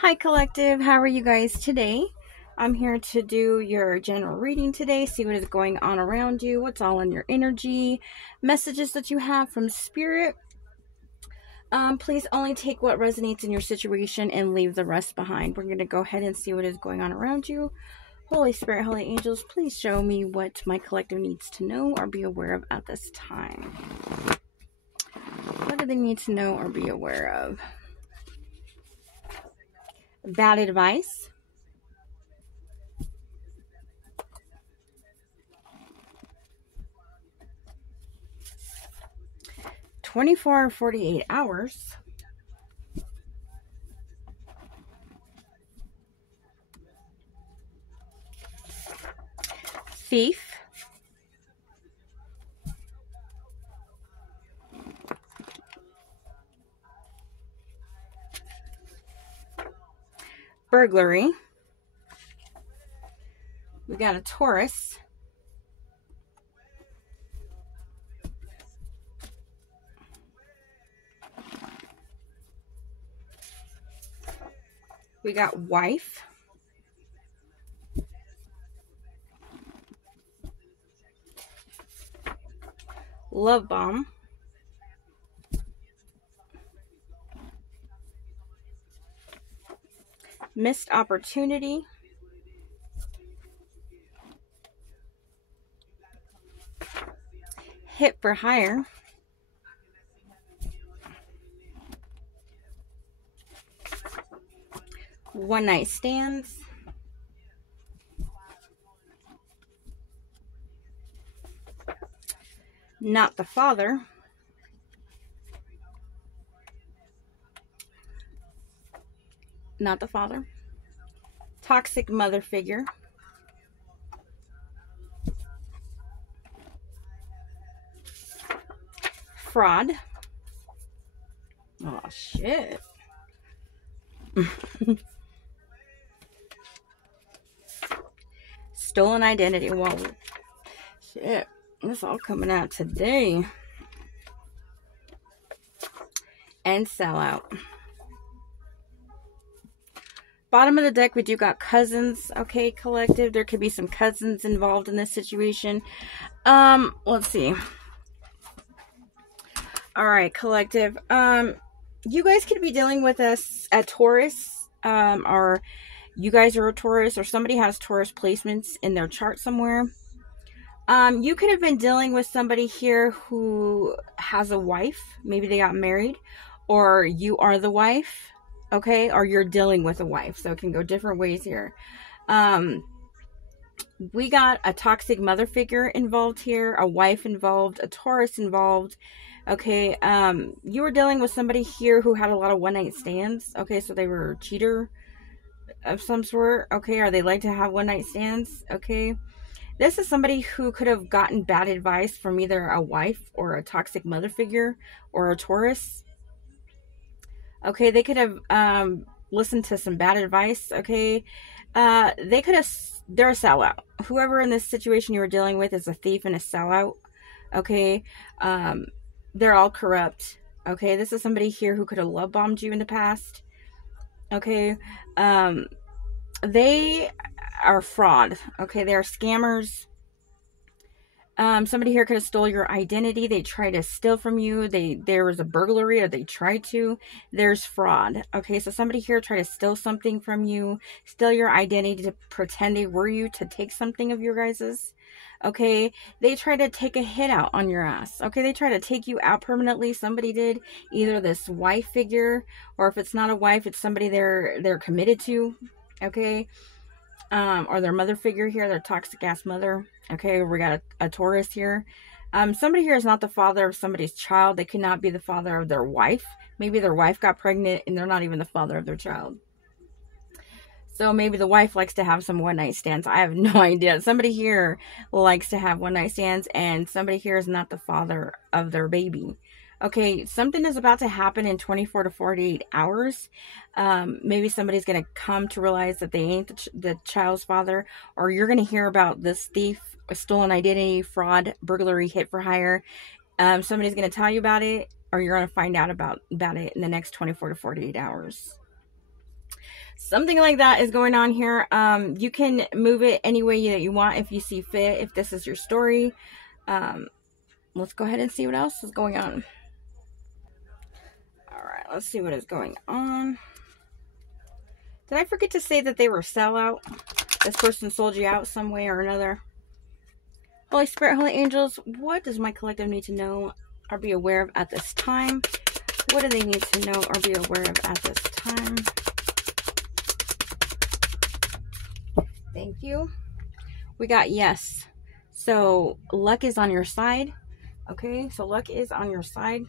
Hi collective, how are you guys today? I'm here to do your general reading today, see what is going on around you, what's all in your energy, messages that you have from spirit. Please only take what resonates in your situation and leave the rest behind. We're going to go ahead and see what is going on around you. Holy Spirit, Holy Angels, please show me what my collective needs to know or be aware of at this time. What do they need to know or be aware of? Bad advice. (24 or 48 hours). Thief. Burglary. We got a Taurus. We got wife. Love bomb. Missed opportunity. Hit for hire. One night stands. Not the father. Not the father. Toxic mother figure. Fraud. Oh, shit. Stolen identity. Well, shit. It's all coming out today. And sellout. Bottom of the deck, we do got cousins. Okay, collective. There could be some cousins involved in this situation. Let's see. All right, collective. You guys could be dealing with a Taurus, or you guys are a Taurus, or somebody has Taurus placements in their chart somewhere. You could have been dealing with somebody here who has a wife. Maybe they got married, or you are the wife, okay? Or you're dealing with a wife, so it can go different ways here. We got a toxic mother figure involved here, a wife involved, a Taurus involved. Okay, you were dealing with somebody here who had a lot of one-night stands. Okay, so they were a cheater of some sort. Okay, or they like to have one-night stands. Okay, this is somebody who could have gotten bad advice from either a wife or a toxic mother figure or a Taurus. Okay, they could have listened to some bad advice. Okay, they could have. They're a sellout. Whoever in this situation you were dealing with is a thief and a sellout. Okay, they're all corrupt. Okay, this is somebody here who could have love bombed you in the past. Okay, they are fraud. Okay, they are scammers. Somebody here could have stole your identity. They tried to steal from you. There was a burglary, or they tried to. There's fraud. Okay, so somebody here tried to steal something from you, steal your identity to pretend they were you, to take something of your guys's. Okay, they try to take a hit out on your ass. Okay, they try to take you out permanently. Somebody did, either this wife figure, or if it's not a wife, it's somebody they're committed to. Okay, or their mother figure here, their toxic ass mother. Okay, we got a Taurus here. Somebody here is not the father of somebody's child. They could not be the father of their wife. Maybe their wife got pregnant and they're not even the father of their child. So maybe the wife likes to have some one-night stands. I have no idea. Somebody here likes to have one-night stands, and somebody here is not the father of their baby. Okay, something is about to happen in 24 to 48 hours. Maybe somebody's going to come to realize that they ain't the child's father, or you're going to hear about this thief, stolen identity, fraud, burglary, hit for hire. Somebody's going to tell you about it, or you're going to find out about it in the next 24 to 48 hours. Something like that is going on here. You can move it any way that you want if you see fit, if this is your story. Let's go ahead and see what else is going on. Alright, let's see what is going on. Did I forget to say that they were a sellout? This person sold you out some way or another. Holy Spirit, Holy Angels, what does my collective need to know or be aware of at this time? What do they need to know or be aware of at this time? Thank you. We got yes. So luck is on your side. Okay, so luck is on your side.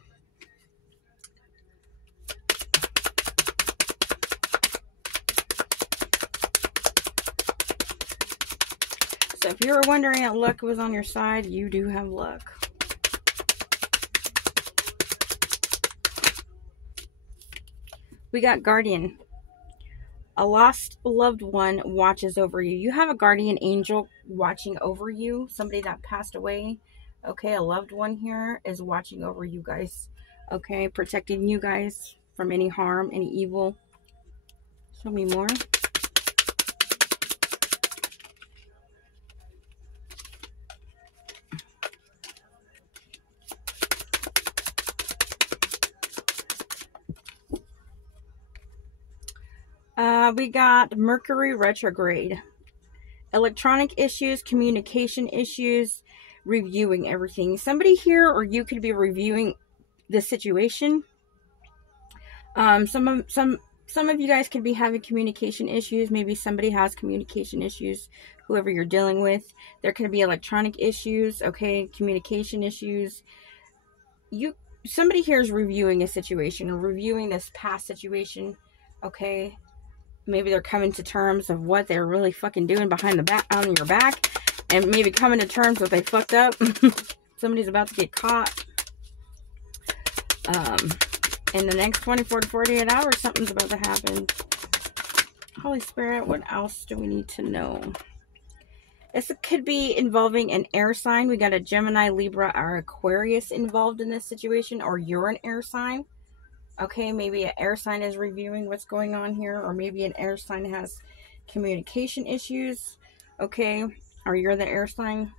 So if you were wondering that luck was on your side, you do have luck. We got guardian. A lost loved one watches over you. You have a guardian angel watching over you. Somebody that passed away. Okay, a loved one here is watching over you guys. Okay, protecting you guys from any harm, any evil. Show me more. We got Mercury retrograde. Electronic issues, communication issues, reviewing everything. Somebody here or you could be reviewing the situation. Some of you guys could be having communication issues. Maybe somebody has communication issues, whoever you're dealing with. There could be electronic issues, okay, communication issues. Somebody here is reviewing a situation or reviewing this past situation, okay? Maybe they're coming to terms of what they're really fucking doing behind the back, on your back, and maybe coming to terms with they fucked up. Somebody's about to get caught. In the next 24 to 48 hours, something's about to happen. Holy Spirit, what else do we need to know? This could be involving an air sign. We got a Gemini, Libra, or Aquarius involved in this situation, or you're an air sign. Okay, maybe an air sign is reviewing what's going on here, or maybe an air sign has communication issues. Okay, or you're the air sign.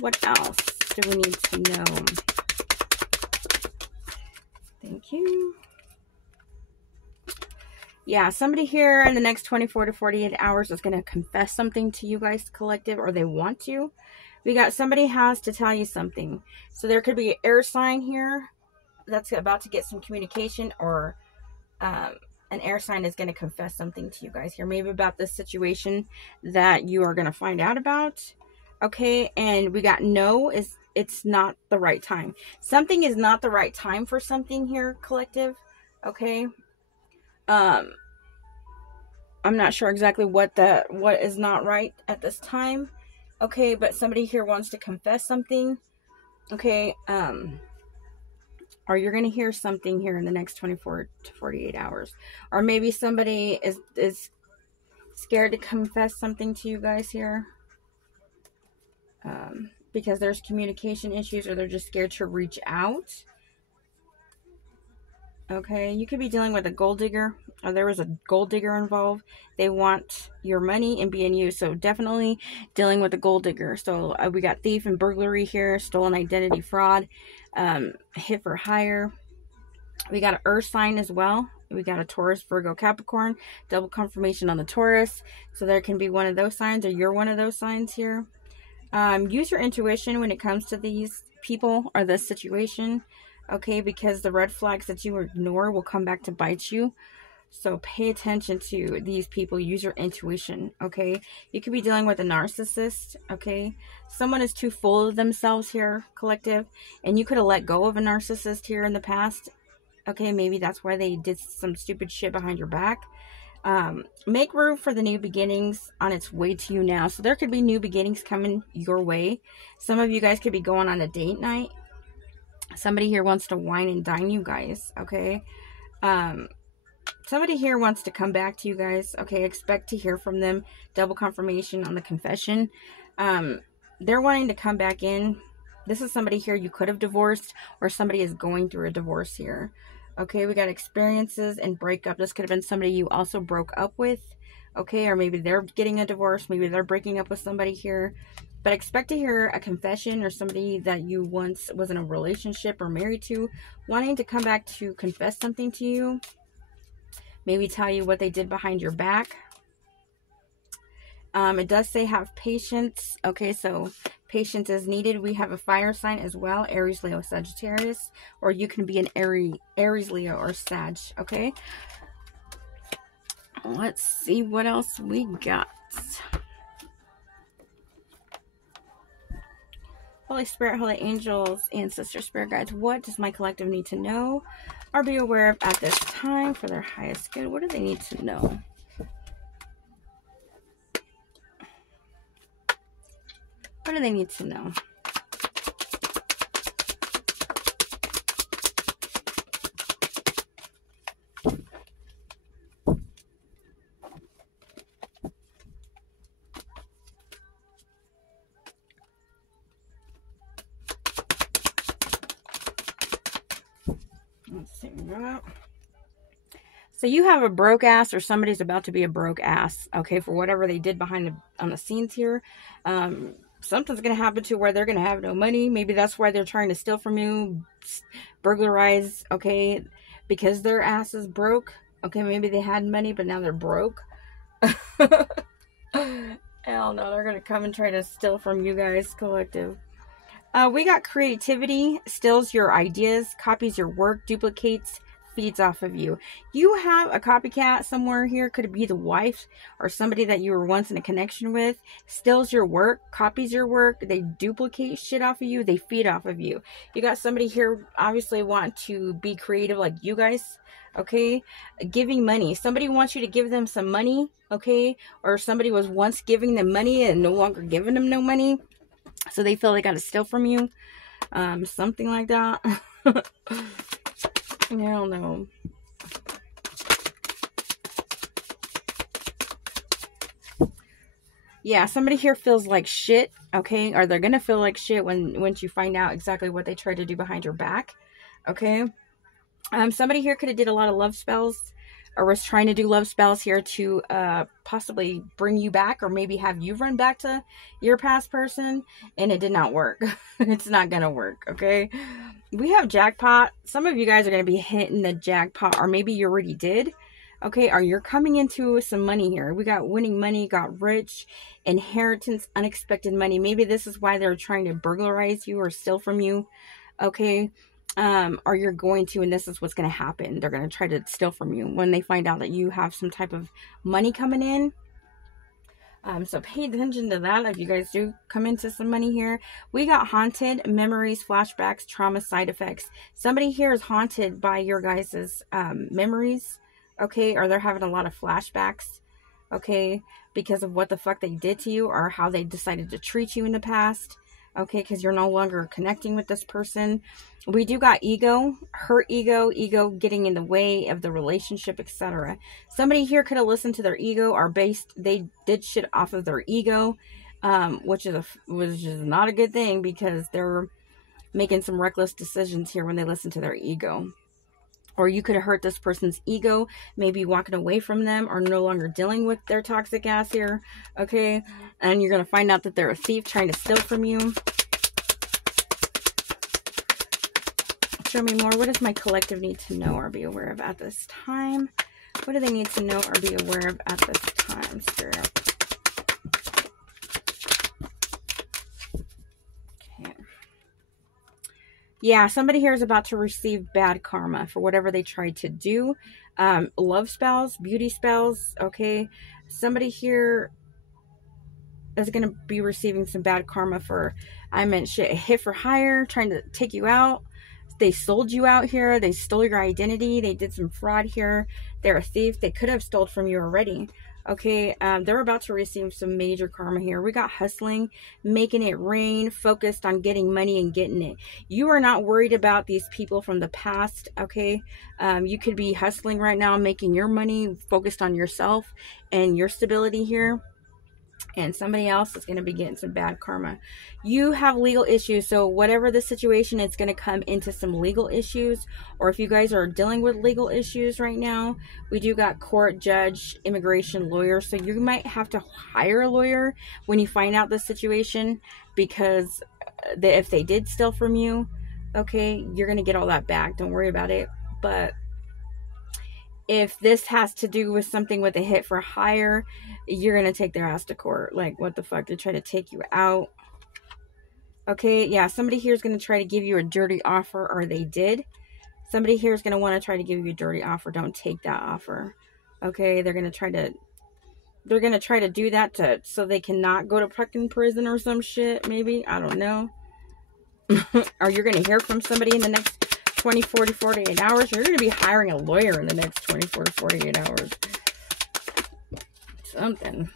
What else do we need to know? Thank you. Yeah, somebody here in the next 24 to 48 hours is going to confess something to you guys, collective, or they want to. We got somebody has to tell you something. So there could be an air sign here that's about to get some communication, or an air sign is going to confess something to you guys here, maybe about this situation that you are going to find out about. Okay, and we got no, it's not the right time. Something is not the right time for something here, collective. Okay, I'm not sure exactly what is not right at this time. Okay, but somebody here wants to confess something. Okay, or you're going to hear something here in the next 24 to 48 hours. Or maybe somebody is scared to confess something to you guys here. Because there's communication issues, or they're just scared to reach out. Okay, you could be dealing with a gold digger, or there was a gold digger involved. They want your money and being used. So definitely dealing with a gold digger. So we got thief and burglary here, stolen identity fraud, hit for hire. We got an earth sign as well. We got a Taurus, Virgo, Capricorn, double confirmation on the Taurus. So there can be one of those signs, or you're one of those signs here. Use your intuition when it comes to these people or this situation. Okay, because the red flags that you ignore will come back to bite you. So pay attention to these people. Use your intuition, okay? You could be dealing with a narcissist, okay? Someone is too full of themselves here, collective. And you could have let go of a narcissist here in the past. Okay, maybe that's why they did some stupid shit behind your back. Make room for the new beginnings on its way to you now. So there could be new beginnings coming your way. Some of you guys could be going on a date night. Somebody here wants to wine and dine you guys, okay? Somebody here wants to come back to you guys, okay? Expect to hear from them. Double confirmation on the confession. They're wanting to come back in. This is somebody here you could have divorced, or somebody is going through a divorce here. Okay, we got experiences and breakup. This could have been somebody you also broke up with. Okay, or maybe they're getting a divorce. Maybe they're breaking up with somebody here. But expect to hear a confession or somebody that you once was in a relationship or married to wanting to come back to confess something to you. Maybe tell you what they did behind your back. It does say have patience. Okay, so patience is needed. We have a fire sign as well, Aries, Leo, Sagittarius, or you can be an Aries, Leo, or Sag. Okay, let's see what else we got. Holy Spirit, Holy Angels, Ancestor Spirit Guides, what does my collective need to know or be aware of at this time for their highest good? What do they need to know? What do they need to know? Let's see. So you have a broke ass, or somebody's about to be a broke ass, okay, for whatever they did behind on the scenes here. Something's going to happen to where they're going to have no money. Maybe that's why they're trying to steal from you, burglarize, okay, because their ass is broke. Okay, maybe they had money, but now they're broke. Hell no, they're going to come and try to steal from you guys, collective. We got creativity, steals your ideas, copies your work, duplicates, feeds off of you. You have a copycat somewhere here. Could it be the wife or somebody that you were once in a connection with? Steals your work, copies your work. They duplicate shit off of you. They feed off of you. You got somebody here obviously want to be creative like you guys. Okay, giving money. Somebody wants you to give them some money. Okay, or somebody was once giving them money and no longer giving them no money. So they feel they got to steal from you. Something like that. I don't know. Yeah, somebody here feels like shit, okay? Or they're going to feel like shit once you find out exactly what they tried to do behind your back, okay? Somebody here could have did a lot of love spells or was trying to do love spells here to possibly bring you back or maybe have you run back to your past person, and it did not work. It's not going to work, okay? We have jackpot. Some of you guys are going to be hitting the jackpot, or maybe you already did, okay? Or you're coming into some money here. We got winning money, got rich, inheritance, unexpected money. Maybe this is why they're trying to burglarize you or steal from you, okay? Or you're going to, and this is what's going to happen. They're going to try to steal from you when they find out that you have some type of money coming in. So pay attention to that if you guys do come into some money here. We got haunted, memories, flashbacks, trauma, side effects. Somebody here is haunted by your guys' memories, okay? Or they're having a lot of flashbacks, okay? Because of what the fuck they did to you or how they decided to treat you in the past. Okay, because you're no longer connecting with this person. We do got ego, hurt ego getting in the way of the relationship, etc. Somebody here could have listened to their ego or they did shit off of their ego, which is not a good thing because they're making some reckless decisions here when they listen to their ego. Or you could have hurt this person's ego, maybe walking away from them or no longer dealing with their toxic ass here, okay? And you're going to find out that they're a thief trying to steal from you. Show me more. What does my collective need to know or be aware of at this time? What do they need to know or be aware of at this time, Spirit? Yeah, somebody here is about to receive bad karma for whatever they tried to do. Love spells, beauty spells, okay? Somebody here is going to be receiving some bad karma for, I meant shit, a hit for hire, trying to take you out. They sold you out here. They stole your identity. They did some fraud here. They're a thief. They could have stole from you already. Okay, they're about to receive some major karma here. We got hustling, making it rain, focused on getting money and getting it. You are not worried about these people from the past, okay? You could be hustling right now, making your money, focused on yourself and your stability here. and somebody else is going to be getting some bad karma. You have legal issues, so whatever the situation, it's going to come into some legal issues. Or if you guys are dealing with legal issues right now, we do got court, judge, immigration, lawyer. So you might have to hire a lawyer when you find out the situation, because if they did steal from you, okay, you're going to get all that back. Don't worry about it. But if this has to do with something with a hit for hire, you're going to take their ass to court. Like, what the fuck? They try to take you out. Okay, yeah, somebody here is going to try to give you a dirty offer, or they did. Somebody here is going to want to try to give you a dirty offer. Don't take that offer. Okay, they're going to try to do that so they cannot go to fucking prison or some shit, maybe. I don't know. Or you're going to hear from somebody in the next 24 to 48 hours. You're going to be hiring a lawyer in the next 24 to 48 hours. Something.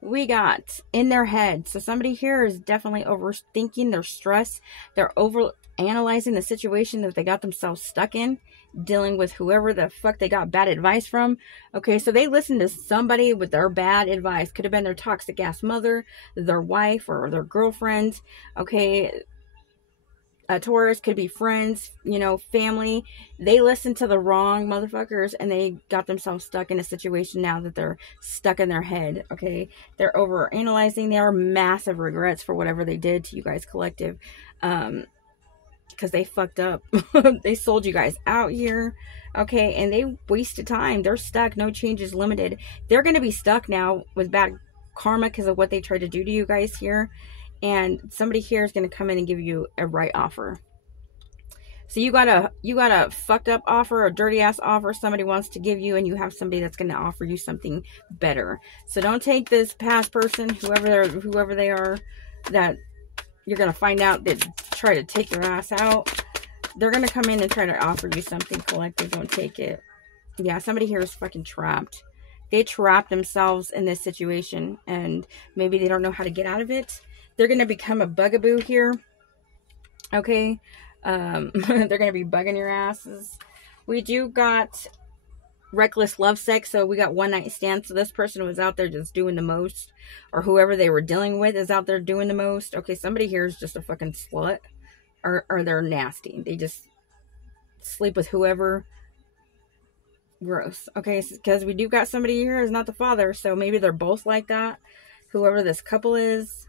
We got in their head. So somebody here is definitely overthinking. They're stressed. They're over analyzing the situation that they got themselves stuck in, dealing with whoever the fuck they got bad advice from. Okay, so they listened to somebody with their bad advice. Could have been their toxic ass mother, their wife, or their girlfriend. Okay, a Taurus could be friends, you know, family. They listened to the wrong motherfuckers and they got themselves stuck in a situation now that they're stuck in their head. Okay, they're over analyzing. There are massive regrets for whatever they did to you guys collective, because they fucked up. They sold you guys out here. Okay, and they wasted time. They're stuck. No changes limited. They're going to be stuck now with bad karma because of what they tried to do to you guys here. And somebody here is going to come in and give you a right offer. So you got a fucked up offer, a dirty ass offer somebody wants to give you, and you have somebody that's going to offer you something better. So don't take this past person, whoever they are, that you're going to find out that try to take your ass out. They're going to come in and try to offer you something collective. Don't take it. Yeah, somebody here is fucking trapped. They trapped themselves in this situation, and maybe they don't know how to get out of it. They're going to become a bugaboo here. Okay. They're going to be bugging your asses. We do got reckless love sex. So we got one night stand. So this person was out there just doing the most. Or whoever they were dealing with is out there doing the most. Okay, somebody here is just a fucking slut. Or they're nasty. They just sleep with whoever. Gross. Okay, because we do got somebody here who's not the father. So maybe they're both like that. Whoever this couple is.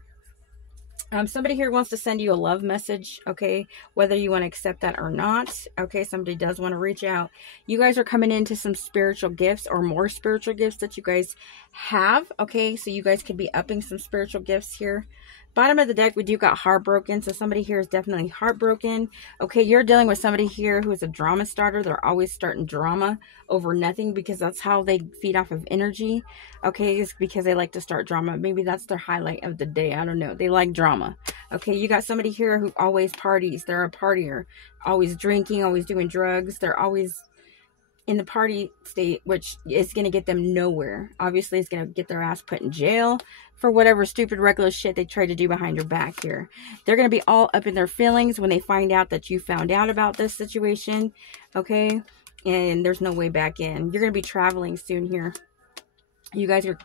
Somebody here wants to send you a love message, okay, whether you want to accept that or not. Okay, somebody does want to reach out. You guys are coming into some spiritual gifts or more spiritual gifts that you guys have, okay, so you guys could be upping some spiritual gifts here. Bottom of the deck, we do got heartbroken, so somebody here is definitely heartbroken. Okay, you're dealing with somebody here who is a drama starter. They're always starting drama over nothing because that's how they feed off of energy. Okay, it's because they like to start drama. Maybe that's their highlight of the day. I don't know. They like drama. Okay, you got somebody here who always parties. They're a partier. Always drinking, always doing drugs. They're always in the party state, which is going to get them nowhere. Obviously, it's going to get their ass put in jail for whatever stupid, reckless shit they try to do behind your back here. They're going to be all up in their feelings when they find out that you found out about this situation, okay? And there's no way back in. You're going to be traveling soon here. You guys are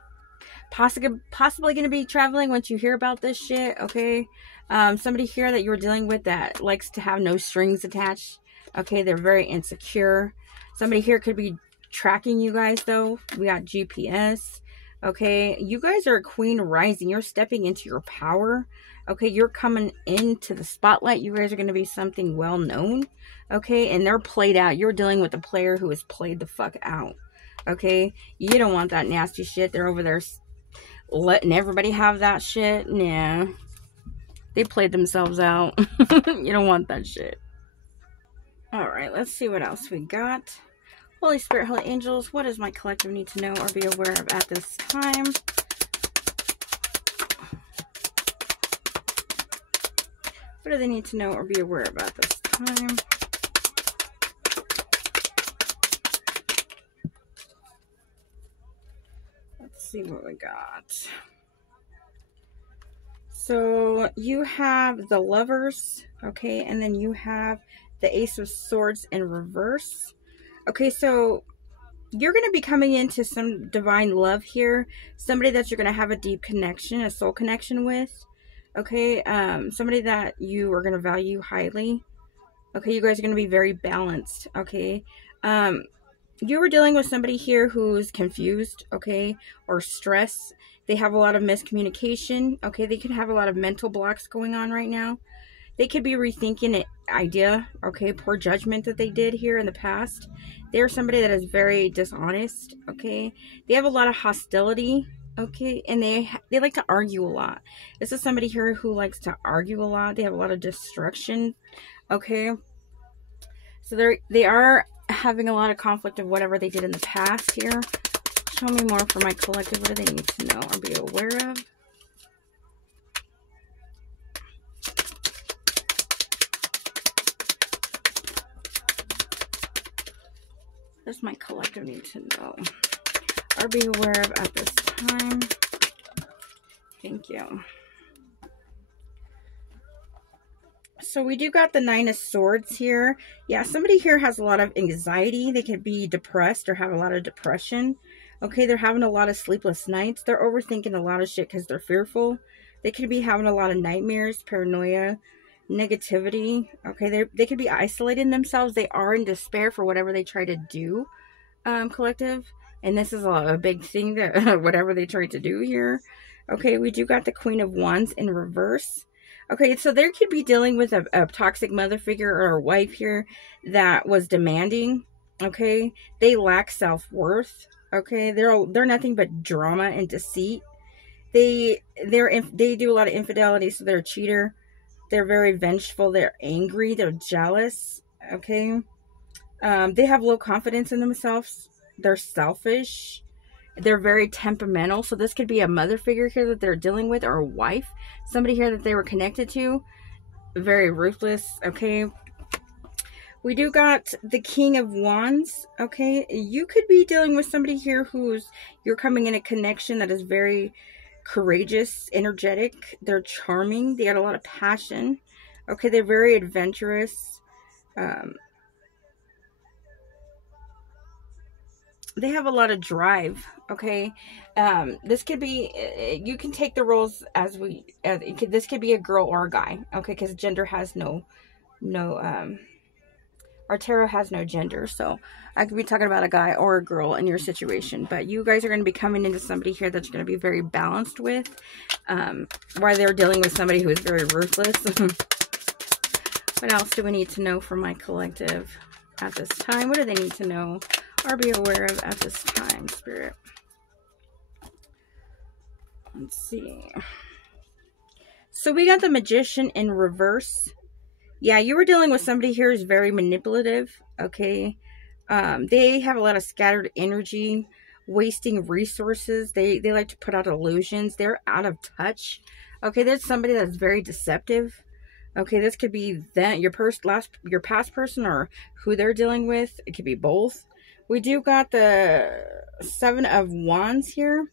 possibly going to be traveling once you hear about this shit, okay? Somebody here that you're dealing with that likes to have no strings attached, okay? They're very insecure. Somebody here could be tracking you guys, though. We got GPS. Okay, you guys are a queen rising. You're stepping into your power. Okay, you're coming into the spotlight. You guys are going to be something well known. Okay, and they're played out. You're dealing with a player who is played the fuck out. Okay, you don't want that nasty shit. They're over there letting everybody have that shit. Nah, they played themselves out. You don't want that shit. Alright, let's see what else we got. Holy Spirit, Holy Angels, what does my collective need to know or be aware of at this time? What do they need to know or be aware of at this time? Let's see what we got. So you have the Lovers, okay, and then you have the Ace of Swords in reverse. Okay, so you're going to be coming into some divine love here. Somebody that you're going to have a deep connection, a soul connection with. Okay, somebody that you are going to value highly. Okay, you guys are going to be very balanced. Okay, you were dealing with somebody here who's confused, okay, or stressed. They have a lot of miscommunication. Okay, they could have a lot of mental blocks going on right now. They could be rethinking an idea, okay, poor judgment that they did here in the past. They're somebody that is very dishonest, okay. They have a lot of hostility, okay, and they like to argue a lot. This is somebody here who likes to argue a lot. They have a lot of destruction, okay. So they are having a lot of conflict of whatever they did in the past here. Show me more for my collective. What do they need to know or be aware of? What does my collective need to know or be aware of at this time? Thank you. So we do got the 9 of Swords here. Yeah, somebody here has a lot of anxiety. They could be depressed or have a lot of depression. Okay, they're having a lot of sleepless nights. They're overthinking a lot of shit because they're fearful. They could be having a lot of nightmares, paranoia, negativity. Okay, they could be isolating themselves. They are in despair for whatever they try to do, collective. And this is a big thing that whatever they try to do here. Okay, we do got the Queen of Wands in reverse. Okay, so they could be dealing with a toxic mother figure or a wife here that was demanding. Okay, they lack self-worth. Okay, they're nothing but drama and deceit. They do a lot of infidelity, so they're a cheater. They're very vengeful. They're angry. They're jealous. Okay, they have low confidence in themselves. They're selfish. They're very temperamental. So this could be a mother figure here that they're dealing with, or a wife, somebody here that they were connected to. Very ruthless. Okay, we do got the King of Wands. Okay, you could be dealing with somebody here you're coming in a connection that is very courageous, energetic. They're charming. They got a lot of passion. Okay, they're very adventurous. They have a lot of drive. Okay, this could be, you can take the roles this could be a girl or a guy. Okay, because gender has no our tarot has no gender, so I could be talking about a guy or a girl in your situation, but you guys are going to be coming into somebody here that you're going to be very balanced with, while they're dealing with somebody who is very ruthless. What else do we need to know from my collective at this time? What do they need to know or be aware of at this time, Spirit? Let's see. So we got the Magician in reverse. Yeah, you were dealing with somebody here who's very manipulative, okay? They have a lot of scattered energy, wasting resources. They like to put out illusions. They're out of touch. Okay, there's somebody that's very deceptive. Okay, this could be your past person or who they're dealing with. It could be both. We do got the 7 of Wands here.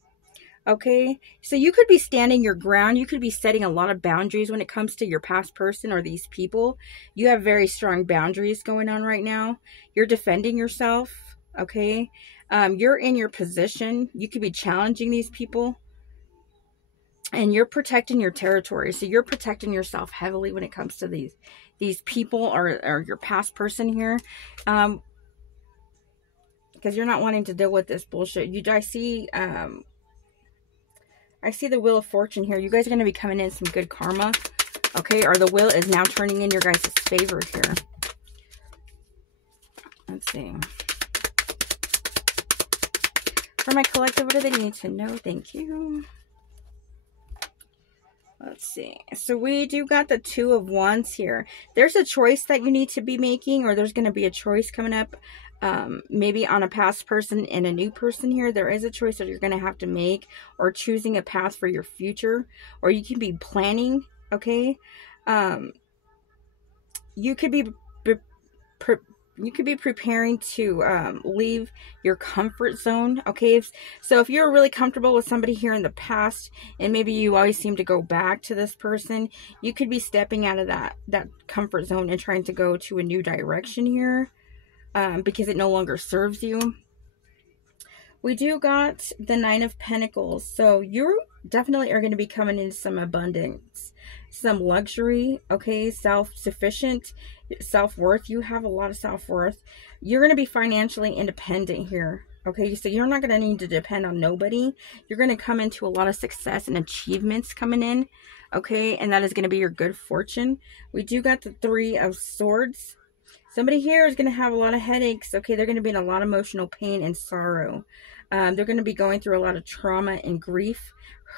Okay, so you could be standing your ground. You could be setting a lot of boundaries when it comes to your past person or these people. You have very strong boundaries going on right now. You're defending yourself. Okay, you're in your position. You could be challenging these people. And you're protecting your territory. So you're protecting yourself heavily when it comes to these people or your past person here. Because you're not wanting to deal with this bullshit. I see the Wheel of Fortune here. You guys are going to be coming in some good karma. Okay, or the wheel is now turning in your guys' favor here. Let's see. For my collective, what do they need to know? Thank you. Let's see. So we do got the 2 of Wands here. There's a choice that you need to be making, or there's going to be a choice coming up. Maybe on a past person and a new person here. There is a choice that you're going to have to make, or choosing a path for your future, or you can be planning. Okay, you could be preparing to leave your comfort zone. Okay, so if you're really comfortable with somebody here in the past, and maybe you always seem to go back to this person, you could be stepping out of that comfort zone and trying to go to a new direction here. Because it no longer serves you. We do got the Nine of Pentacles. So you definitely are going to be coming into some abundance, some luxury, okay, self-sufficient, self-worth. You have a lot of self-worth. You're going to be financially independent here. Okay, so you're not going to need to depend on nobody. You're going to come into a lot of success and achievements coming in. Okay, and that is going to be your good fortune. We do got the Three of Swords. Somebody here is going to have a lot of headaches. Okay, they're going to be in a lot of emotional pain and sorrow. They're going to be going through a lot of trauma and grief,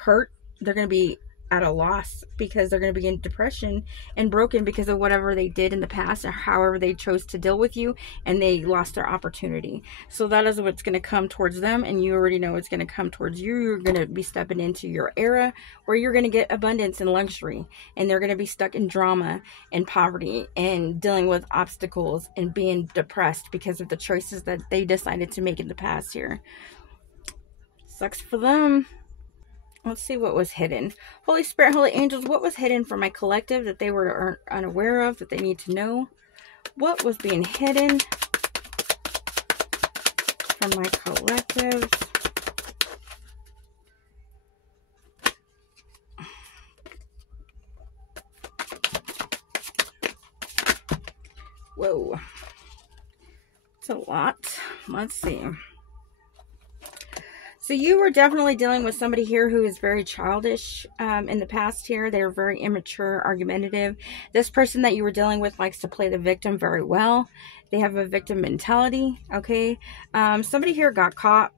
hurt. They're going to be at a loss because they're going to be in depression and broken because of whatever they did in the past or however they chose to deal with you, and they lost their opportunity. So that is what's going to come towards them, and you already know it's going to come towards you. You're going to be stepping into your era where you're going to get abundance and luxury, and they're going to be stuck in drama and poverty and dealing with obstacles and being depressed because of the choices that they decided to make in the past here. Sucks for them. Let's see what was hidden. Holy Spirit, Holy Angels, what was hidden for my collective that they were unaware of, that they need to know? What was being hidden from my collective? Whoa. It's a lot. Let's see. So you were definitely dealing with somebody here who is very childish in the past here. They're very immature, argumentative. This person that you were dealing with likes to play the victim very well. They have a victim mentality, okay? Somebody here got caught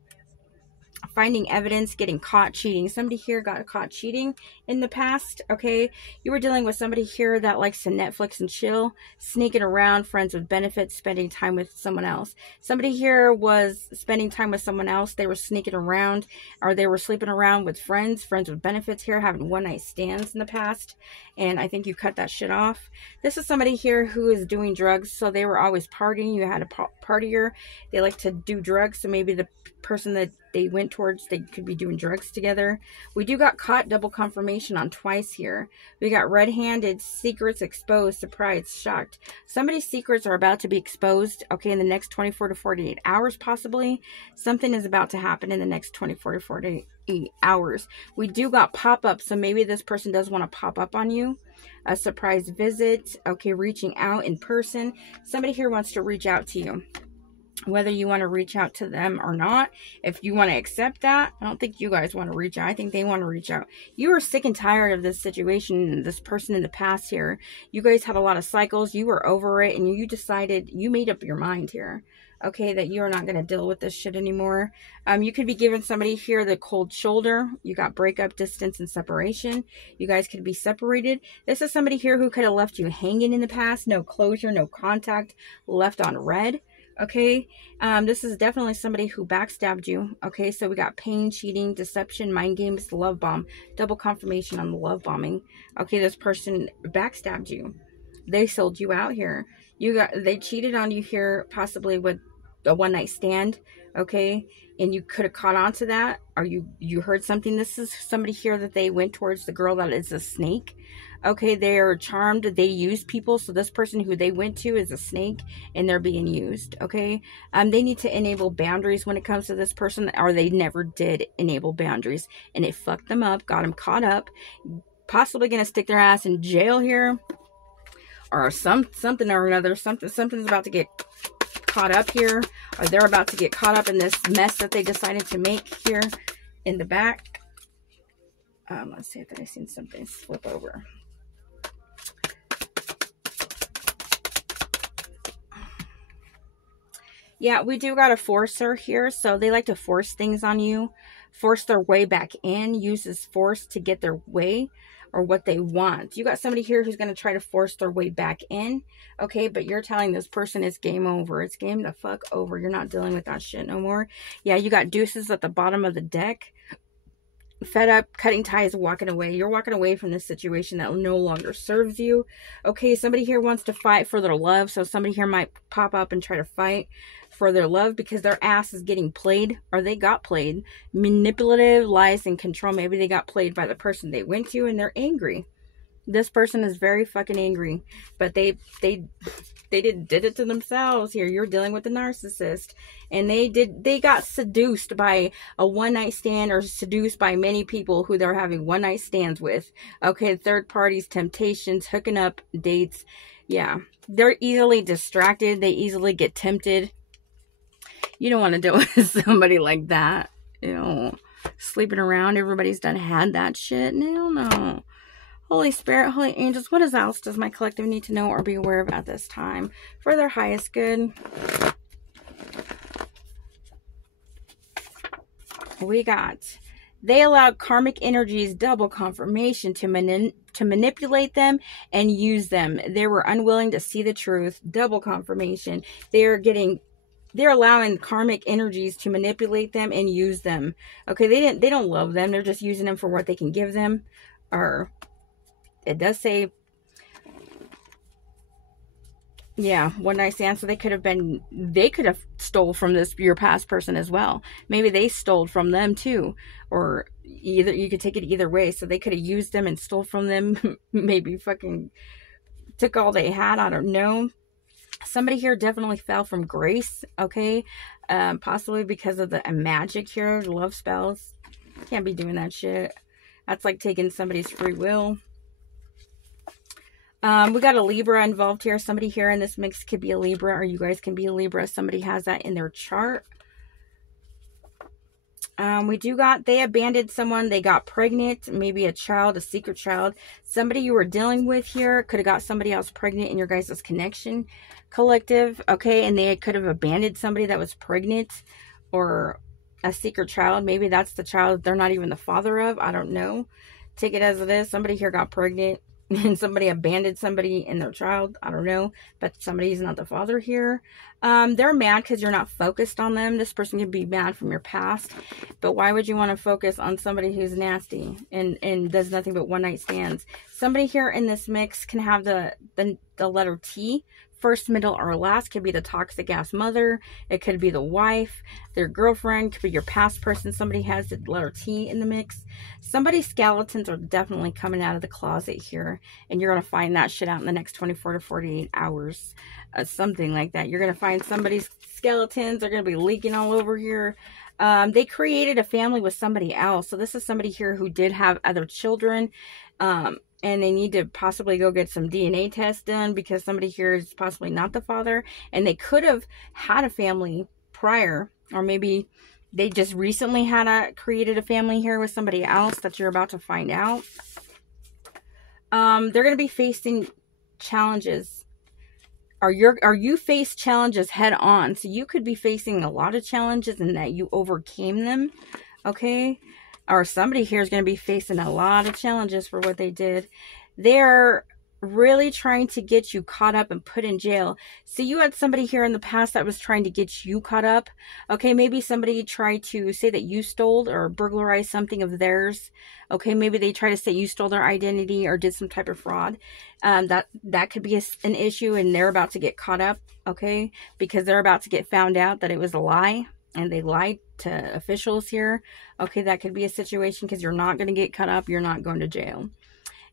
finding evidence, getting caught cheating. Somebody here got caught cheating in the past, okay? You were dealing with somebody here that likes to Netflix and chill, sneaking around, friends with benefits, spending time with someone else. Somebody here was spending time with someone else. They were sneaking around, or they were sleeping around with friends with benefits here, having one-night stands in the past, and I think you cut that shit off. This is somebody here who is doing drugs, so they were always partying. You had a partier. They like to do drugs, so maybe the person that they went towards, they could be doing drugs together. We do got caught, double confirmation on twice here. We got red-handed, secrets exposed, surprised, shocked. Somebody's secrets are about to be exposed, okay, in the next 24 to 48 hours possibly. Something is about to happen in the next 24 to 48 hours. We do got pop-up, so maybe this person does want to pop up on you. A surprise visit, okay, reaching out in person. Somebody here wants to reach out to you. Whether you want to reach out to them or not, if you want to accept that, I don't think you guys want to reach out. I think they want to reach out. You are sick and tired of this situation, this person in the past here. You guys had a lot of cycles. You were over it, and you decided, you made up your mind here, okay, that you're not going to deal with this shit anymore. You could be giving somebody here the cold shoulder. You got breakup, distance, and separation. You guys could be separated. This is somebody here who could have left you hanging in the past. No closure, no contact, left on red. Okay, this is definitely somebody who backstabbed you. Okay, so we got pain, cheating, deception, mind games, love bomb, double confirmation on the love bombing. Okay, this person backstabbed you. They sold you out here. They cheated on you here, possibly with a one-night stand. Okay, and you could have caught on to that, or you heard something. This is somebody here that they went towards the girl that is a snake. Okay, they are charmed. They use people. So this person who they went to is a snake, and they're being used. Okay, they need to enable boundaries when it comes to this person, or they never did enable boundaries, and it fucked them up, got them caught up. Possibly gonna stick their ass in jail here, or something or another. Something's about to get caught up here, or they're about to get caught up in this mess that they decided to make here in the back. Let's see if I've seen something flip over. Yeah, we do got a forcer here. So they like to force things on you, force their way back in, uses force to get their way or what they want. You got somebody here who's going to try to force their way back in. Okay, but you're telling this person it's game over. It's game the fuck over. You're not dealing with that shit no more. Yeah, you got deuces at the bottom of the deck. Fed up, cutting ties, walking away. You're walking away from this situation that no longer serves you. Okay, somebody here wants to fight for their love. So somebody here might pop up and try to fight for their love because their ass is getting played, or they got played. Manipulative, lies, and control. Maybe they got played by the person they went to, and they're angry. This person is very fucking angry, but they did it to themselves here. You're dealing with a narcissist, and they got seduced by a one night stand, or seduced by many people who they're having one night stands with. Okay, third parties, temptations, hooking up, dates. Yeah, they're easily distracted. They easily get tempted. You don't want to deal with somebody like that. You know, sleeping around. Everybody's done had that shit. No. Holy Spirit, Holy Angels, what else does my collective need to know or be aware of at this time for their highest good? We got, they allowed karmic energies double confirmation to manipulate them and use them. They were unwilling to see the truth. Double confirmation. They're allowing karmic energies to manipulate them and use them. Okay, they don't love them. They're just using them for what they can give them. Or it does say, yeah, one night stand. So they could have stole from your past person as well. Maybe they stole from them too, or either, you could take it either way. So they could have used them and stole from them. Maybe fucking took all they had. I don't know. Somebody here definitely fell from grace. Okay, possibly because of the magic here, love spells. Can't be doing that shit. That's like taking somebody's free will. We got a Libra involved here. Somebody here in this mix could be a Libra, or you guys can be a Libra. Somebody has that in their chart. They abandoned someone. They got pregnant. Maybe a child, a secret child. Somebody you were dealing with here could have got somebody else pregnant in your guys' connection collective. Okay, and they could have abandoned somebody that was pregnant, or a secret child. Maybe that's the child they're not even the father of. I don't know. Take it as it is. Somebody here got pregnant and somebody abandoned somebody and their child. I don't know, but somebody's not the father here. They're mad because you're not focused on them. This person could be mad from your past, but why would you want to focus on somebody who's nasty and does nothing but one night stands? Somebody here in this mix can have the letter T. First, middle, or last. Could be the toxic ass mother. It could be the wife, their girlfriend, could be your past person. Somebody has the letter T in the mix. Somebody's skeletons are definitely coming out of the closet here, and you're going to find that shit out in the next 24 to 48 hours. Something like that. You're going to find somebody's skeletons. They're going to be leaking all over here. They created a family with somebody else. So this is somebody here who did have other children. And they need to possibly go get some DNA tests done, because somebody here is possibly not the father. And they could have had a family prior, or maybe they just recently created a family here with somebody else that you're about to find out. They're going to be facing challenges. Or you face challenges head on. So you could be facing a lot of challenges and that you overcame them. Okay. Or somebody here is going to be facing a lot of challenges for what they did. They're really trying to get you caught up and put in jail. So you had somebody here in the past that was trying to get you caught up. Okay, maybe somebody tried to say that you stole or burglarized something of theirs. Okay, maybe they try to say you stole their identity or did some type of fraud. That could be an issue, and they're about to get caught up. Okay, because they're about to get found out that it was a lie. And they lied to officials here. Okay, that could be a situation, because you're not going to get cut up. You're not going to jail.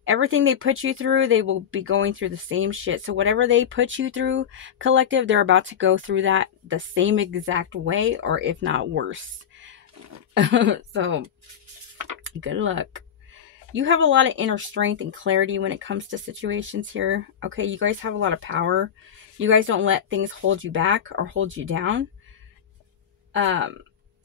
Everything they put you through, they will be going through the same shit. So whatever they put you through, collective, they're about to go through that the same exact way, or if not worse. So, good luck. You have a lot of inner strength and clarity when it comes to situations here. Okay, you guys have a lot of power. You guys don't let things hold you back or hold you down.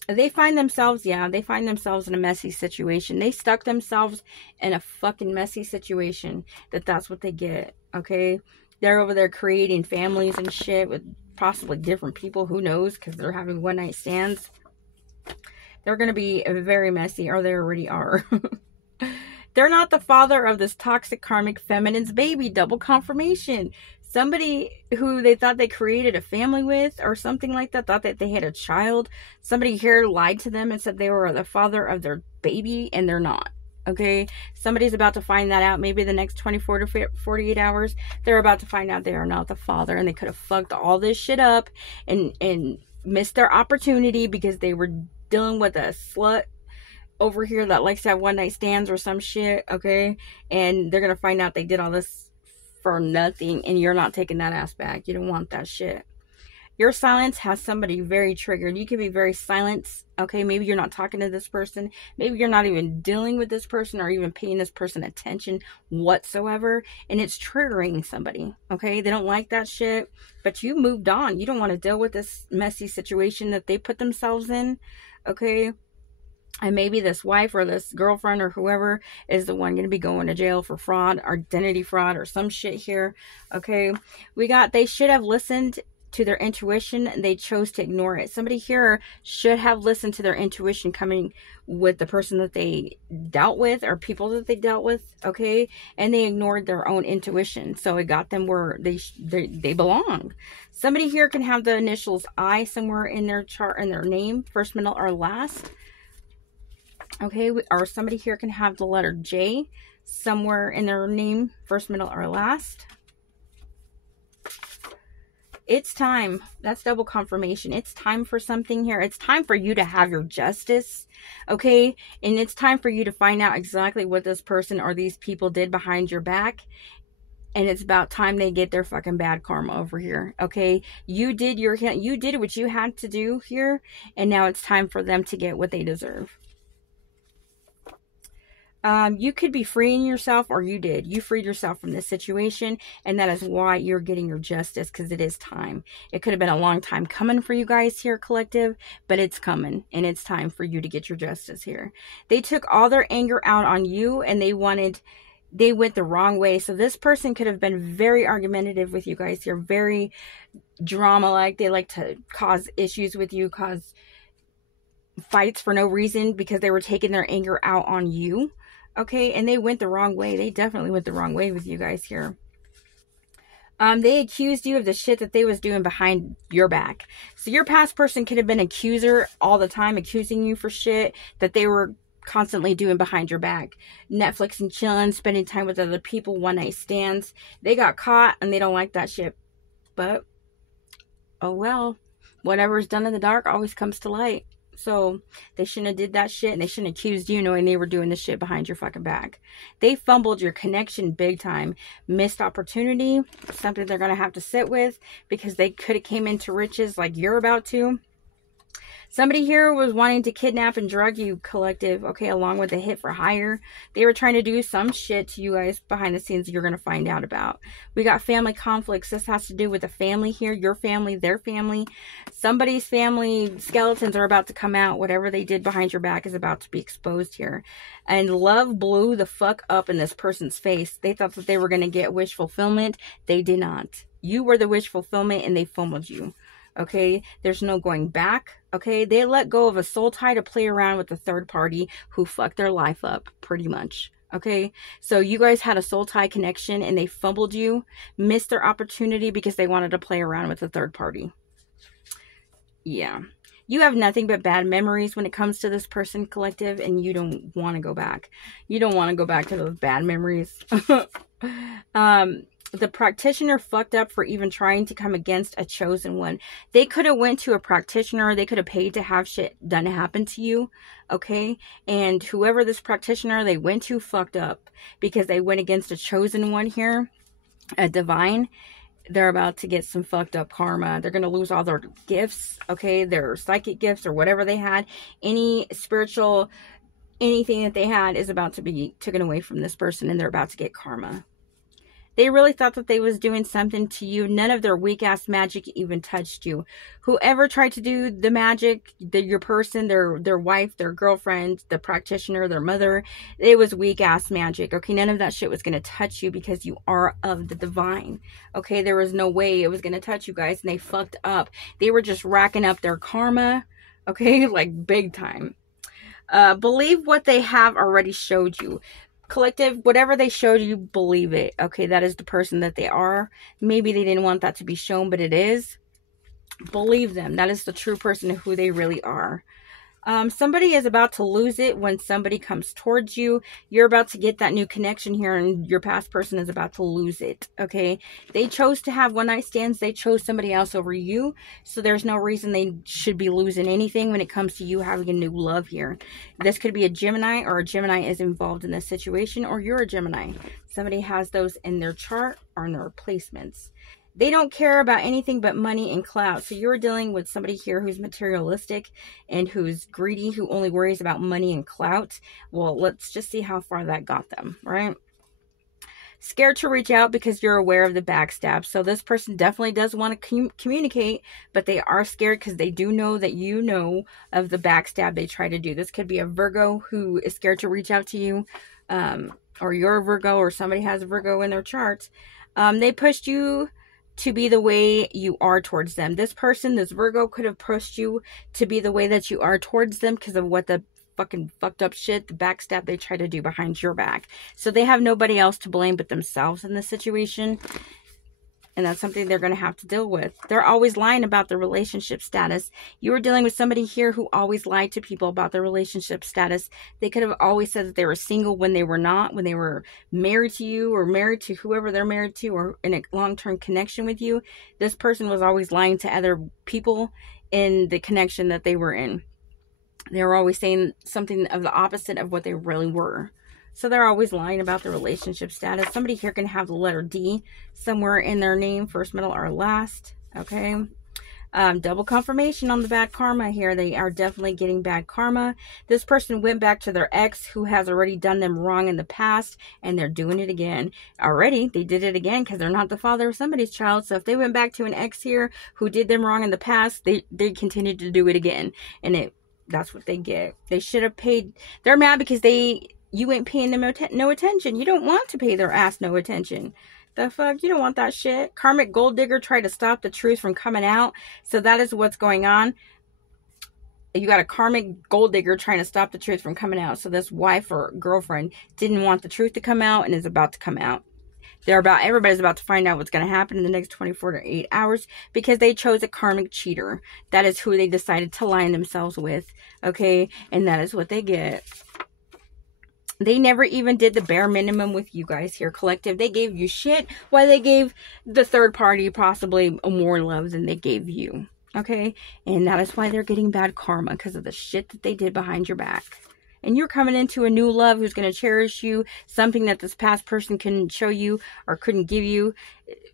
They find themselves in a messy situation. They stuck themselves in a fucking messy situation. That's what they get. Okay. They're over there creating families and shit with possibly different people. Who knows? Because they're having one night stands. They're going to be very messy, or they already are. They're not the father of this toxic karmic feminine's baby. Double confirmation. Somebody who they thought they created a family with or something like that, thought that they had a child. Somebody here lied to them and said they were the father of their baby, and they're not. Okay, somebody's about to find that out. Maybe the next 24 to 48 hours, they're about to find out they are not the father, and they could have fucked all this shit up and missed their opportunity because they were dealing with a slut over here that likes to have one night stands or some shit, okay? And they're gonna find out they did all this for nothing, and you're not taking that ass back. You don't want that shit. Your silence has somebody very triggered. You can be very silent, okay? Maybe you're not talking to this person. Maybe you're not even dealing with this person or even paying this person attention whatsoever. And it's triggering somebody, okay? They don't like that shit, but you moved on. You don't want to deal with this messy situation that they put themselves in, okay? And maybe this wife or this girlfriend or whoever is the one going to be going to jail for fraud, identity fraud, or some shit here, okay? We got, they should have listened to their intuition. They chose to ignore it. Somebody here should have listened to their intuition coming with the person that they dealt with or people that they dealt with, okay? And they ignored their own intuition. So it got them where they belong. Somebody here can have the initials I somewhere in their chart, in their name, first, middle, or last. Okay, or somebody here can have the letter J somewhere in their name, first, middle, or last. It's time. That's double confirmation. It's time for something here. It's time for you to have your justice, okay? And it's time for you to find out exactly what this person or these people did behind your back. And it's about time they get their fucking bad karma over here, okay? You did what you had to do here, and now it's time for them to get what they deserve. You could be freeing yourself, or you did. You freed yourself from this situation, and that is why you're getting your justice, because it is time. It could have been a long time coming for you guys here, collective, but it's coming, and it's time for you to get your justice here. They took all their anger out on you, and they went the wrong way. So this person could have been very argumentative with you guys here, very drama-like. They like to cause issues with you, cause fights for no reason because they were taking their anger out on you. Okay, and they went the wrong way. They definitely went the wrong way with you guys here. They accused you of the shit that they was doing behind your back. So your past person could have been an accuser all the time, accusing you for shit that they were constantly doing behind your back. Netflix and chilling, spending time with other people, one night stands. They got caught and they don't like that shit. But, oh well. Whatever's done in the dark always comes to light. So they shouldn't have did that shit, and they shouldn't have accused you knowing they were doing this shit behind your fucking back. They fumbled your connection big time. Missed opportunity, something they're going to have to sit with because they could have came into riches like you're about to. Somebody here was wanting to kidnap and drug you, collective, okay, along with the hit for hire. They were trying to do some shit to you guys behind the scenes that you're going to find out about. We got family conflicts. This has to do with the family here, your family, their family. Somebody's family skeletons are about to come out. Whatever they did behind your back is about to be exposed here. And love blew the fuck up in this person's face. They thought that they were going to get wish fulfillment. They did not. You were the wish fulfillment, and they fumbled you. Okay, there's no going back. Okay, they let go of a soul tie to play around with a third party who fucked their life up, pretty much. Okay, so you guys had a soul tie connection and they fumbled you, missed their opportunity because they wanted to play around with a third party. Yeah, you have nothing but bad memories when it comes to this person, collective, and you don't want to go back. You don't want to go back to those bad memories. The practitioner fucked up for even trying to come against a chosen one. They could have went to a practitioner. They could have paid to have shit done happen to you. Okay. And whoever this practitioner they went to fucked up because they went against a chosen one here, a divine. They're about to get some fucked up karma. They're going to lose all their gifts. Okay. Their psychic gifts or whatever they had. Any spiritual, anything that they had is about to be taken away from this person, and they're about to get karma. They really thought that they was doing something to you. None of their weak-ass magic even touched you. Whoever tried to do the magic, your person, their wife, their girlfriend, the practitioner, their mother, it was weak-ass magic. Okay, none of that shit was going to touch you because you are of the divine. Okay, there was no way it was going to touch you guys, and they fucked up. They were just racking up their karma, okay, like big time. Believe what they have already showed you. Collective, whatever they showed you, believe it. Okay, that is the person that they are. Maybe they didn't want that to be shown, but it is. Believe them. That is the true person of who they really are. Somebody is about to lose it when somebody comes towards you. You're about to get that new connection here, and your past person is about to lose it, okay? They chose to have one-night stands. They chose somebody else over you, so there's no reason they should be losing anything when it comes to you having a new love here. This could be a Gemini, or a Gemini is involved in this situation, or you're a Gemini. Somebody has those in their chart or in their placements. They don't care about anything but money and clout. So you're dealing with somebody here who's materialistic and who's greedy, who only worries about money and clout. Well, let's just see how far that got them, right? Scared to reach out because you're aware of the backstab. So this person definitely does want to communicate, but they are scared because they do know that you know of the backstab they try to do. This could be a Virgo who is scared to reach out to you, or you're a Virgo, or somebody has a Virgo in their chart. They pushed you to be the way you are towards them. This person, this Virgo, could have pushed you to be the way that you are towards them because of what the fucking fucked up shit, the backstab they try to do behind your back. So they have nobody else to blame but themselves in this situation. And that's something they're going to have to deal with. They're always lying about their relationship status. You were dealing with somebody here who always lied to people about their relationship status. They could have always said that they were single when they were not, when they were married to you or married to whoever they're married to or in a long-term connection with you. This person was always lying to other people in the connection that they were in. They were always saying something of the opposite of what they really were. So they're always lying about their relationship status. Somebody here can have the letter D somewhere in their name, first, middle, or last. Okay. Double confirmation on the bad karma here. They are definitely getting bad karma. This person went back to their ex who has already done them wrong in the past, and they're doing it again. Already, they did it again because they're not the father of somebody's child. So if they went back to an ex here who did them wrong in the past, they continued to do it again. And that's what they get. They should have paid. They're mad because you ain't paying them no attention. You don't want to pay their ass no attention. The fuck? You don't want that shit. Karmic gold digger tried to stop the truth from coming out. So that is what's going on. You got a karmic gold digger trying to stop the truth from coming out. So this wife or girlfriend didn't want the truth to come out and is about to come out. Everybody's about to find out what's going to happen in the next 24 to 8 hours because they chose a karmic cheater. That is who they decided to line themselves with. Okay? And that is what they get. They never even did the bare minimum with you guys here, collective. They gave you shit while they gave the third party possibly more love than they gave you. Okay? And that is why they're getting bad karma, because of the shit that they did behind your back. And you're coming into a new love who's going to cherish you, something that this past person couldn't show you or couldn't give you.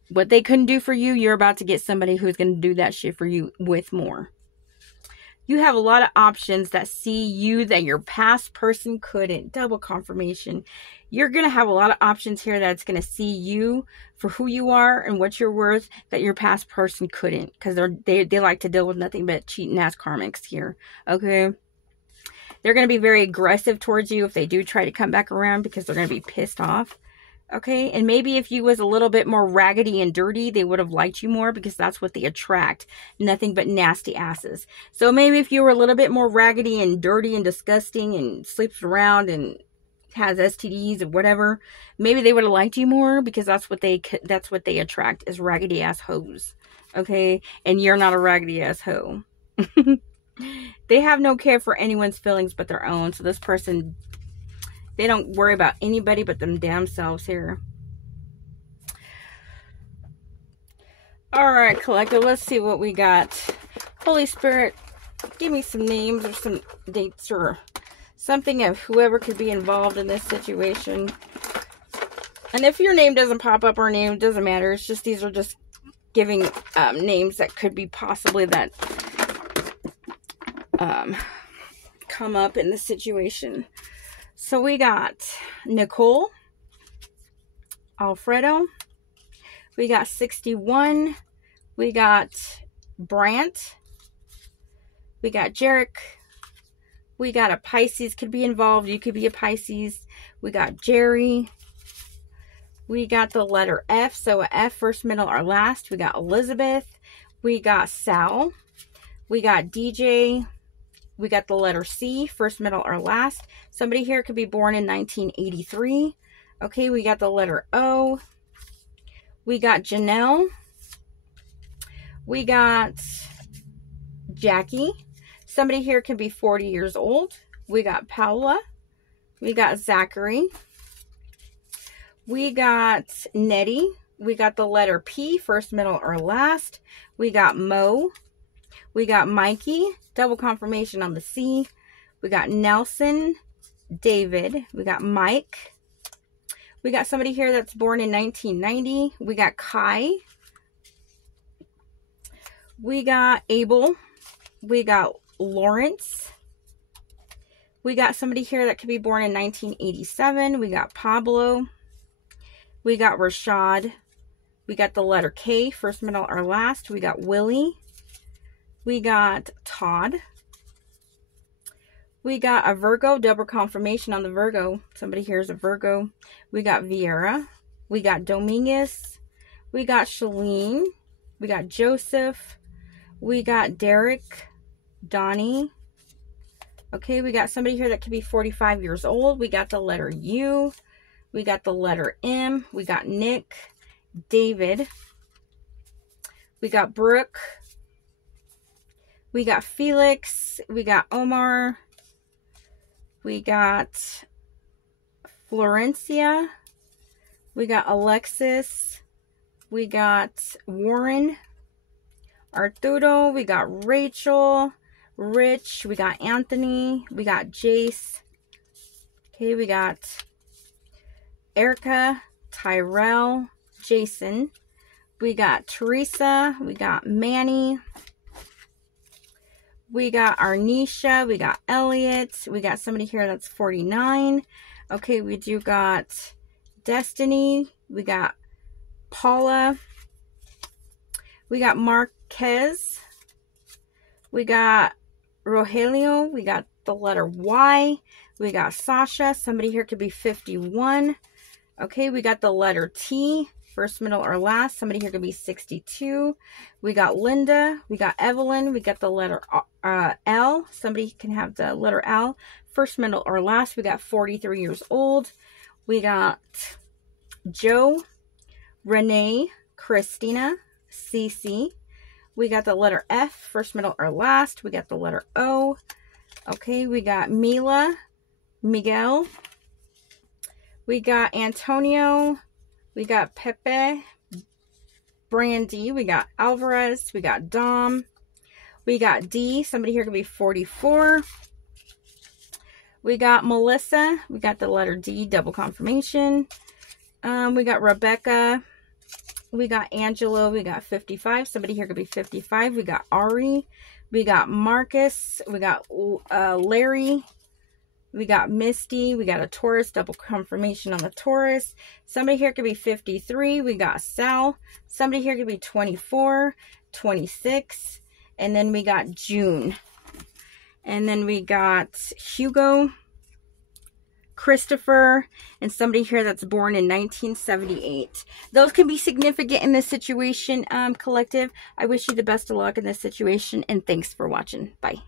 What they couldn't do for you, you're about to get somebody who's going to do that shit for you with more. You have a lot of options that see you that your past person couldn't. Double confirmation. You're going to have a lot of options here that's going to see you for who you are and what you're worth that your past person couldn't. Because they like to deal with nothing but cheating ass karmics here. Okay? They're going to be very aggressive towards you if they do try to come back around because they're going to be pissed off. Okay, and maybe if you was a little bit more raggedy and dirty, they would have liked you more because that's what they attract. Nothing but nasty asses. So maybe if you were a little bit more raggedy and dirty and disgusting and sleeps around and has STDs or whatever, maybe they would have liked you more because that's what they attract is raggedy ass hoes. Okay, and you're not a raggedy ass hoe. They have no care for anyone's feelings but their own. So this person, they don't worry about anybody but them damn selves here. Alright, collective. Let's see what we got. Holy Spirit, give me some names or some dates or something of whoever could be involved in this situation. And if your name doesn't pop up or name, it doesn't matter. It's just, these are just giving names that could be possibly that come up in this situation. So we got Nicole, Alfredo, we got 61, we got Brant, we got Jarek, we got a Pisces could be involved. You could be a Pisces. We got Jerry. We got the letter F, so a F, first, middle, or last. We got Elizabeth. We got Sal. We got DJ. We got the letter C, first, middle, or last. Somebody here could be born in 1983. Okay, we got the letter O. We got Janelle. We got Jackie. Somebody here can be 40 years old. We got Paula. We got Zachary. We got Nettie. We got the letter P, first, middle, or last. We got Mo. We got Mikey. Double confirmation on the C. We got Nelson. David. We got Mike. We got somebody here that's born in 1990. We got Kai. We got Abel. We got Lawrence. We got somebody here that could be born in 1987. We got Pablo. We got Rashad. We got the letter K, first, middle, or last. We got Willie. We got Todd. We got a Virgo, double confirmation on the Virgo. Somebody here is a Virgo. We got Vieira. We got Dominguez. We got Shalene. We got Joseph. We got Derek. Donnie. Okay, we got somebody here that could be 45 years old. We got the letter U. We got the letter M. We got Nick. David. We got Brooke. We got Felix. We got Omar. We got Florencia. We got Alexis. We got Warren. Arturo. We got Rachel. Rich. We got Anthony. We got Jace. Okay, we got Erica. Tyrell. Jason. We got Teresa. We got Manny. We got Arnisha. We got Elliot. We got somebody here that's 49. Okay, we do got Destiny. We got Paula. We got Marquez. We got Rogelio. We got the letter Y. We got Sasha. Somebody here could be 51. Okay, we got the letter T. First, middle, or last. Somebody here could be 62. We got Linda. We got Evelyn. We got the letter L. Somebody can have the letter L. First, middle, or last. We got 43 years old. We got Joe, Renee, Christina, Cece. We got the letter F. First, middle, or last. We got the letter O. Okay, we got Mila, Miguel. We got Antonio. We got Pepe, Brandy. We got Alvarez. We got Dom. We got D. Somebody here could be 44. We got Melissa. We got the letter D, double confirmation. We got Rebecca. We got Angelo. We got 55. Somebody here could be 55. We got Ari. We got Marcus. We got Larry. We got Misty. We got a Taurus, double confirmation on the Taurus. Somebody here could be 53. We got Sal. Somebody here could be 24, 26. And then we got June. And then we got Hugo, Christopher, and somebody here that's born in 1978. Those can be significant in this situation, collective. I wish you the best of luck in this situation, and thanks for watching. Bye.